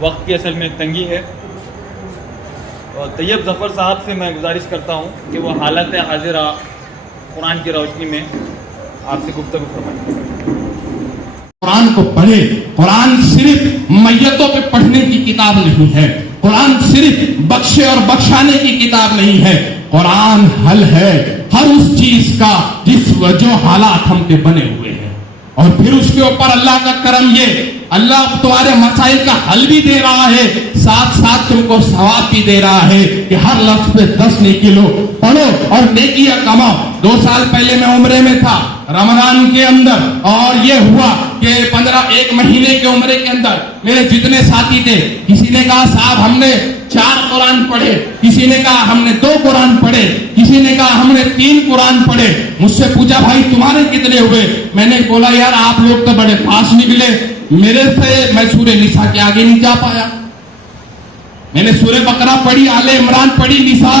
وقت کی اصل میں تنگی ہے، اور طیب ظفر صاحب سے میں گزارش کرتا ہوں کہ وہ حالت حاضرہ قرآن کی روشنی میں آپ سے گفتگو فرمائیں۔ قرآن کو پڑھے۔ قرآن صرف میتوں پہ پڑھنے کی کتاب نہیں ہے، قرآن صرف بخشے اور بخشانے کی کتاب نہیں ہے، قرآن حل ہے ہر اس چیز کا جو حالات ہم کے بنے ہوئے ہیں۔ اور پھر اس کے اوپر اللہ کا کرم، یہ اللہ تمہارے مسائل کا حل بھی دے رہا ہے، ساتھ ساتھ تم کو ثواب بھی دے رہا ہے کہ ہر لفظ پہ 10 نیکی لو، پڑھو اور نیکیاں کماؤ۔ 2 سال پہلے میں عمرے میں تھا رمضان کے اندر، اور یہ ہوا کہ 1 مہینے کے عمرے کے اندر میرے جتنے ساتھی تھے، کسی نے کہا صاحب ہم نے 4 قرآن پڑھے، کسی نے کہا ہم نے 2 قرآن پڑھے، کسی نے کہا ہم نے 3 قرآن پڑھے۔ مجھ سے پوچھا بھائی تمہارے کتنے ہوئے؟ میں نے بولا یار آپ لوگ تو بڑے فاسٹ نکلے، میرے سے میں سورہ نساء کے آگے نہیں جا پایا۔ میں نے سورہ بقرہ پڑھی، آل عمران پڑھی، نساء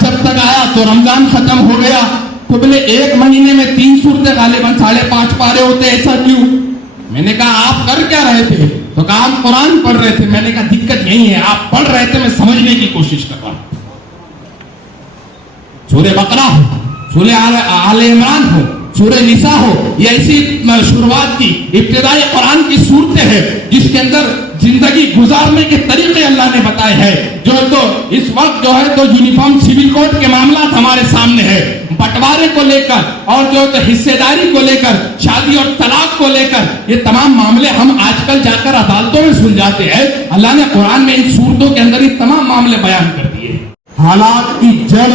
جب تک آیا تو رمضان ختم ہو گیا۔ تو بولے 1 مہینے میں 3 سورتیں غالباً 5.5 پارے ہوتے، ایسا کیوں؟ میں نے کہا آپ کر کیا رہے تھے؟ تو کہا ہم قرآن پڑھ رہے تھے۔ میں نے کہا دقت یہی ہے، آپ پڑھ رہے تھے، میں سمجھنے کی کوشش کر رہا ہوں۔ سورہ بقرہ ہو، سورہ آل عمران ہو، سورہ نساء ہو، یہ ایسی شروعات کی ابتدائی قرآن کی صورتیں ہیں جس کے اندر زندگی گزارنے کے طریقے اللہ نے بتائے ہیں۔ جو تو اس وقت جو ہے تو یونیفارم سول کوڈ کے معاملات ہمارے سامنے ہے، بٹوارے کو لے کر اور جو تو حصے داری کو لے کر، شادی اور طلاق کو لے کر، یہ تمام معاملے ہم آج کل جا کر عدالتوں میں سلجھاتے ہیں۔ اللہ نے قرآن میں ان صورتوں کے اندر یہ تمام معاملے بیان کر دیے۔ حالات کی جڑ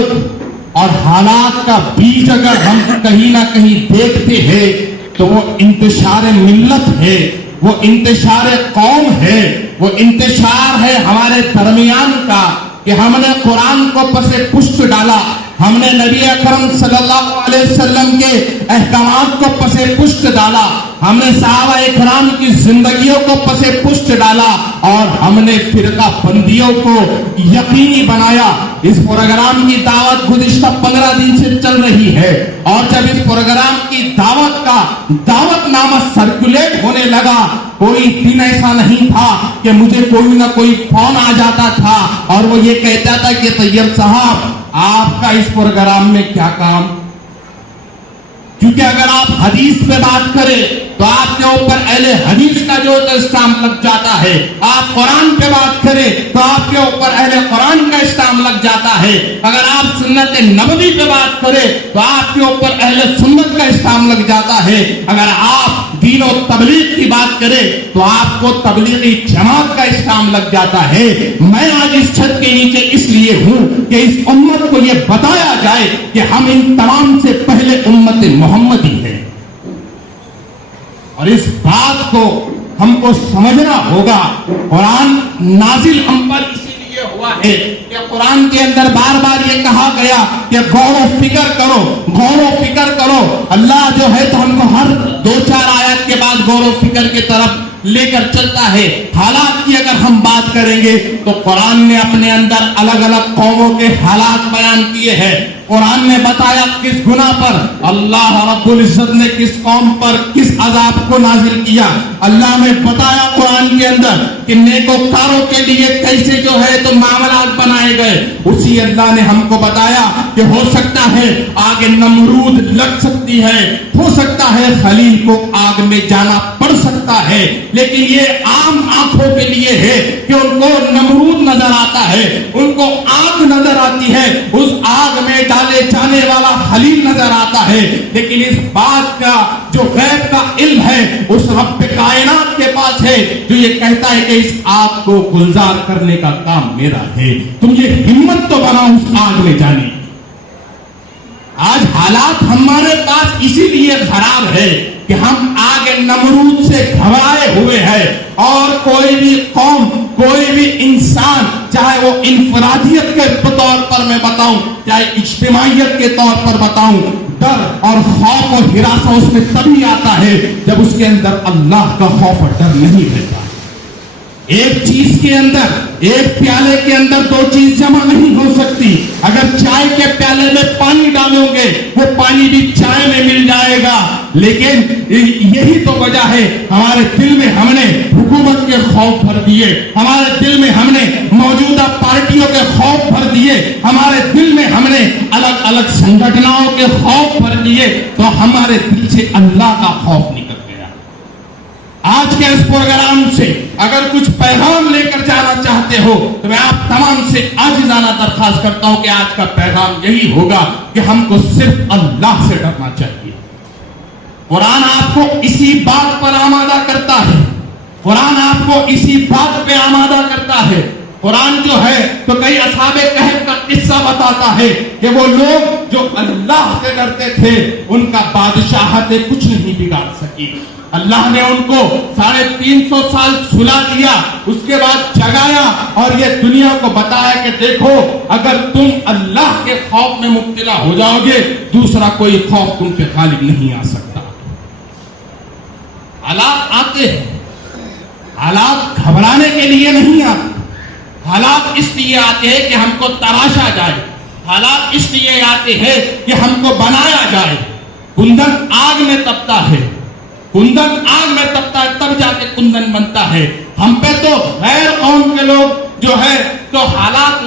اور حالات کا بیج اگر ہم کہیں نہ کہیں دیکھتے ہیں تو وہ انتشار ملت ہے، وہ انتشار قوم ہے، وہ انتشار ہے ہمارے درمیان کا کہ ہم نے قرآن کو پس پشت ڈالا، ہم نے نبی اکرم صلی اللہ علیہ وسلم کے احکامات کو پس پشت ڈالا، ہم نے صحابہ اکرام کی زندگیوں کو پس پشت ڈالا، اور ہم نے فرقہ بندیوں کو یقینی بنایا۔ اس پروگرام کی دعوت گزشتہ 15 دن سے چل رہی ہے، اور جب اس پروگرام کی دعوت نامہ سرکولیٹ ہونے لگا، کوئی دن ایسا نہیں تھا کہ مجھے کوئی نہ کوئی فون آ جاتا تھا اور وہ یہ کہتا تھا کہ طیب صاحب آپ کا اس پروگرام میں کیا کام؟ کیونکہ اگر آپ حدیث پہ بات کریں تو آپ کے اوپر اہل حدیث کا جو اسٹامپ لگ جاتا ہے، آپ قرآن پہ بات کریں تو آپ کے اوپر اہل قرآن کا اسٹامپ لگ جاتا ہے، اگر آپ سنت نبوی پہ بات کریں تو آپ کے اوپر اہل سنت کا اسٹامپ لگ جاتا ہے، اگر آپ دین و تبلیغ کی بات کریں تو آپ کو تبلیغی جماعت کا اسٹامپ لگ جاتا ہے۔ میں آج اس چھت کے نیچے اس لیے ہوں کہ اس امت کو یہ بتایا جائے کہ ہم ان تمام سے پہلے امت محمدی ہیں، اور اس بات کو ہم کو سمجھنا ہوگا۔ قرآن نازل ہم پر اسی لیے ہوا ہے کہ قرآن کے اندر بار بار یہ کہا گیا کہ غور و فکر کرو، غور و فکر کرو۔ اللہ جو ہے تو ہم کو ہر 2-4 آیات کے بعد غور و فکر کی طرف لے کر چلتا ہے۔ حالات کی اگر ہم بات کریں گے تو قرآن نے اپنے اندر الگ الگ قوموں کے حالات بیان کیے ہیں۔ قرآن نے بتایا کس گناہ پر اللہ رب العزت نے کس قوم پر کس عذاب کو نازل کیا۔ اللہ نے بتایا قرآن کے اندر کہ نیکوکاروں کے لیے کیسے جو ہے تو معاملات بنائے گئے۔ اسی اللہ نے ہم کو بتایا کہ ہو سکتا ہے آگ نمرود لگ سکتی ہے، ہو سکتا ہے خلیل کو آگ میں جانا پڑ سکتا ہے، لیکن یہ عام آنکھوں کے لیے ہے کہ ان کو نمرود نظر آتا ہے، ان کو آگ نظر آتی ہے، اس آگ میں ڈالے جانے والا خلیل نظر آتا ہے، لیکن اس بات کا جو غیب کا علم ہے اس رب کائنات کے پاس ہے جو یہ کہتا ہے کہ اس آگ کو گلزار کرنے کا کام میرا ہے، تم یہ ہمت تو بناؤ اس آگ میں جانے۔ آج حالات ہمارے پاس اسی لیے خراب ہے کہ ہم آگ نمرود سے گھبرائے ہوئے ہیں، اور کوئی بھی قوم، کوئی بھی انسان، چاہے وہ انفرادیت کے طور پر میں بتاؤں چاہے اجتماعیت کے طور پر بتاؤں، ڈر اور خوف اور ہراساں اس میں تبھی آتا ہے جب اس کے اندر اللہ کا خوف اور ڈر نہیں رہتا۔ ایک چیز کے اندر، ایک پیالے کے اندر 2 چیز جمع نہیں ہو سکتی۔ اگر چائے کے پیالے میں پانی ڈالو گے وہ پانی بھی چائے میں مل جائے گا، لیکن یہی تو وجہ ہے ہمارے دل میں ہم نے حکومت کے خوف بھر دیے, ہمارے دل میں ہم نے موجودہ پارٹیوں کے خوف بھر دیے, ہمارے دل میں ہم نے الگ الگ سنگھٹنوں کے خوف بھر دیے, تو ہمارے دل سے اللہ کا خوف نکل گیا. آج کے اس پروگرام سے اگر کچھ پیغام لے کر جانا چاہتے ہو تو میں آپ تمام سے عاجزانہ درخواست کرتا ہوں کہ آج کا پیغام یہی ہوگا کہ ہم کو صرف اللہ سے ڈرنا چاہیے. قرآن آپ کو اسی بات پر آمادہ کرتا ہے, قرآن آپ کو اسی بات پہ آمادہ کرتا ہے. قرآن جو ہے تو کئی اصحاب کہف کا قصہ بتاتا ہے کہ وہ لوگ جو اللہ سے ڈرتے تھے ان کا بادشاہت کچھ نہیں بگاڑ سکی. اللہ نے ان کو 350 سال سلا دیا, اس کے بعد جگایا اور یہ دنیا کو بتایا کہ دیکھو اگر تم اللہ کے خوف میں مبتلا ہو جاؤ گے دوسرا کوئی خوف تم پہ غالب نہیں آ سکتا. حالات آتے ہیں, حالات گھبرانے کے لیے نہیں آتے, حالات اس لیے آتے ہیں کہ ہم کو تراشا جائے, حالات اس لیے آتے ہیں کہ ہم کو بنایا جائے. کندن آگ میں تپتا ہے, کندن آگ میں تپتا ہے تب جا کے کندن بنتا ہے. ہم پہ تو غیر قوم کے لوگ جو ہے تو حالات